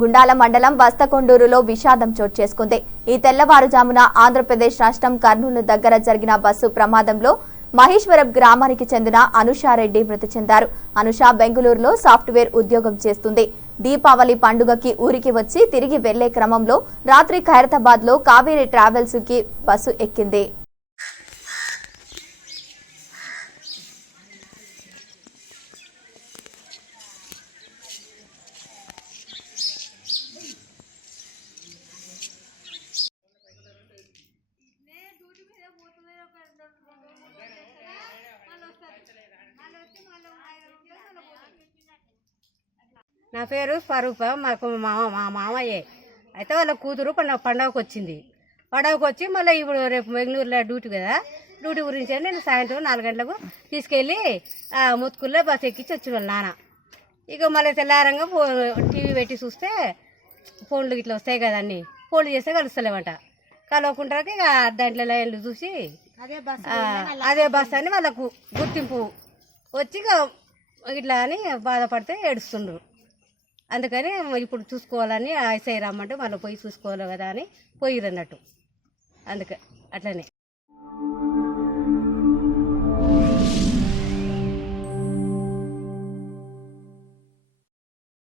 గుండాల మండలం బస్తకొండూరులో విషాదం చోటు చేసుకుంది. ఈ తెల్లవారుజామున ఆంధ్రప్రదేశ్ రాష్ట్రం కర్నూలు దగ్గర జరిగిన బస్సు ప్రమాదంలో మహేశ్వరం గ్రామానికి చెందిన అనుషారెడ్డి మృతి చెందారు. అనుష బెంగళూరులో సాఫ్ట్వేర్ ఉద్యోగం చేస్తుంది. దీపావళి పండుగకి ఊరికి వచ్చి తిరిగి వెళ్ళే క్రమంలో రాత్రి ఖైరతాబాద్లో కావేరీ ట్రావెల్స్కి బస్సు ఎక్కింది. నా పేరు స్వరూప మాకు మామ మా మామయ్యే. అయితే వాళ్ళ కూతురు పండగ పండగకు వచ్చింది పండగకు వచ్చి మళ్ళీ ఇప్పుడు రేపు బెంగళూరులో డ్యూటీ కదా. డ్యూటీ గురించి నేను సాయంత్రం నాలుగు గంటలకు తీసుకెళ్ళి ఆ, ముత్తుకుల్లో బస్ ఎక్కించి వచ్చి వాళ్ళ నాన్న. ఇక మళ్ళీ తెల్లారంగా ఫో టీవీ పెట్టి చూస్తే ఫోన్లు ఇట్లా వస్తాయి కదా అన్ని. ఫోన్లు చేస్తే కలుస్తలేమంట కలవకుంటాక ఇక దాంట్లో లైన్లు చూసి అదే బస్ అని వాళ్ళకు గుర్తింపు. వచ్చి ఇక ఇట్లా అని బాధపడితే ఏడుస్తుండ్రు. అందుకని ఇప్పుడు చూసుకోవాలని ఐసఐ రమ్మంటే మళ్ళీ పోయి చూసుకోవాలి కదా అని పోయిరన్నట్టు. అందుకే అట్లనే.